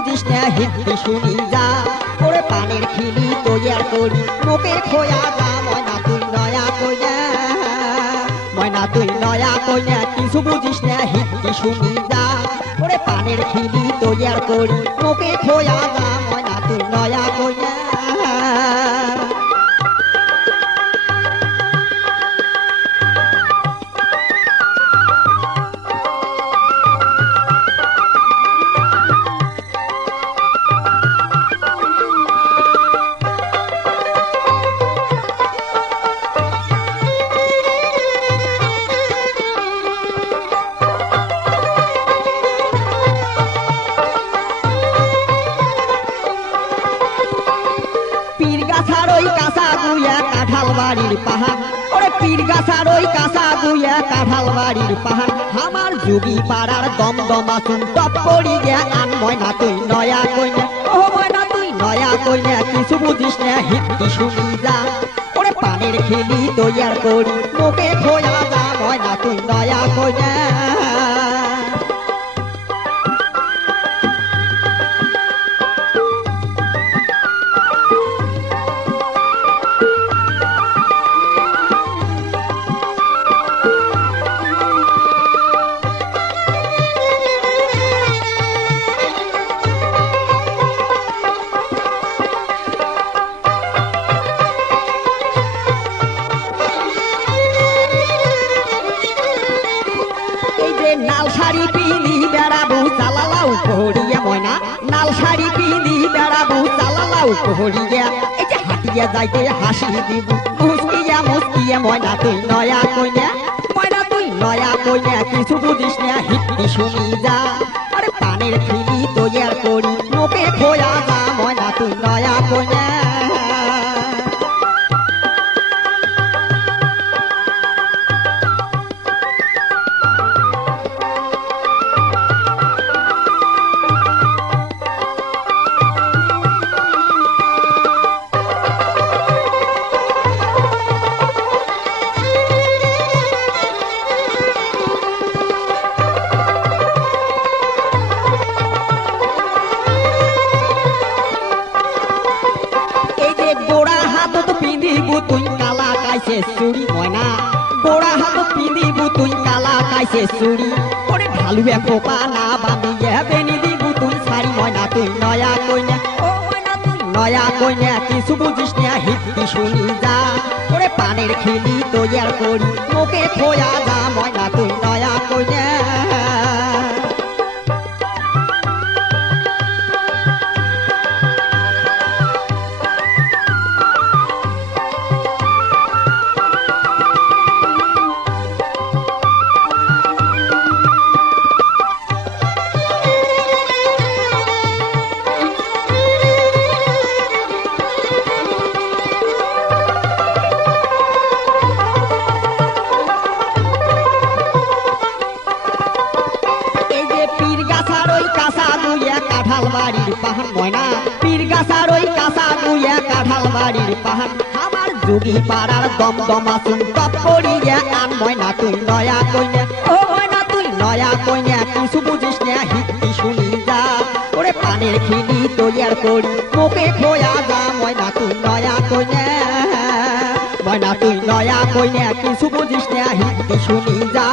বুঝিস না হিন্দি শুনি যা ওরে পানের খিলি তৈয়ার করি মুখে খোয়া যা ময়না তুই নয়া কইনা ময়না তুই নয়া কইনা কিছু বুঝিস না হিন্দি শুনি যা ওরে পানের খিলি তৈয়ার করি মুখে খোয়া যা ময়না তুই নয়া কইনা কাঁঠাল বাড়ির পাহাড় ওরে পীর গাছার ওই কাঁচা গুয়া কাঁঠাল বাড়ির পাহাড় আমার যুগী পাড়ার দমদমা শুন টপ করি গে আন ময়না তুই নয়া কইনা ও ময়না তুই নয়া কইনা কিছু বুঝিস না হিন্দি শুনি যা ওরে পানের খেলি তৈয়ার করি মুখে খোয়া যা ময়না তুই নয়া কইনা নাল শাড়ি পিনি বেড়াবো চালালাও কোহরিয়া ময়না নাল শাড়ি পিনি বেড়াবো চালালাও কোহরিয়া এই যে হাটিয়া যাইতে হাসি দিব মুস্কিয়া মুস্কিয়া ময়না তুই নয়া কইনা ময়না তুই নয়া কইনা কিছু বুঝিস না হিন্দি শুনি যা আরে পানের খিলি তৈয়ার করি মুখে খোয়া যা ময়না তুই নয়া কইনা তুই কালা কাইছে চুরি ময়না গোড়া হাত পিঁধিবু তুই কালা কাইছে চুরি ওরে ঢালুয়ে খোপা না বাঁধিয়ে বেনি দিবু তুই শাড়ি ময়না তুই নয়া কইনা ও ময়না তুই নয়া কইনা কিছু বুঝিস না হিন্দি শুনি যা ওরে পানের খিলি তৈয়ার করি মুখে খোয়া যা ময়না তুই নয়া কইনা কাঁঠাল বাড়ির পাহাড় ময়না পীর গাছার ওই কাঁচা গুয়া কাঁঠাল বাড়ির পাহাড় আমার যুগী পাড়ার দমদমা শুন টপ করি গে আন ময়না তুই নয়া কইনা ও ময়না তুই নয়া কইনা কিছু বুঝিস না হিন্দি শুনি যা ওরে পানের খিলি তৈয়ার করি মুখে খোয়া যা ময়না তুই নয়া কইনা ময়না তুই নয়া কইনা কিছু বুঝিস না হিন্দি শুনি যা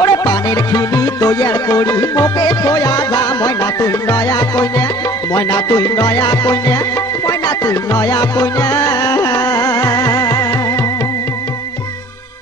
ওরে পানের খিলি তৈয়ার করি মুখে খোয়া যা ময়না তুই নয়া কইনা ময়না তুই নয়া কইনা ময়না তুই নয়া কইনা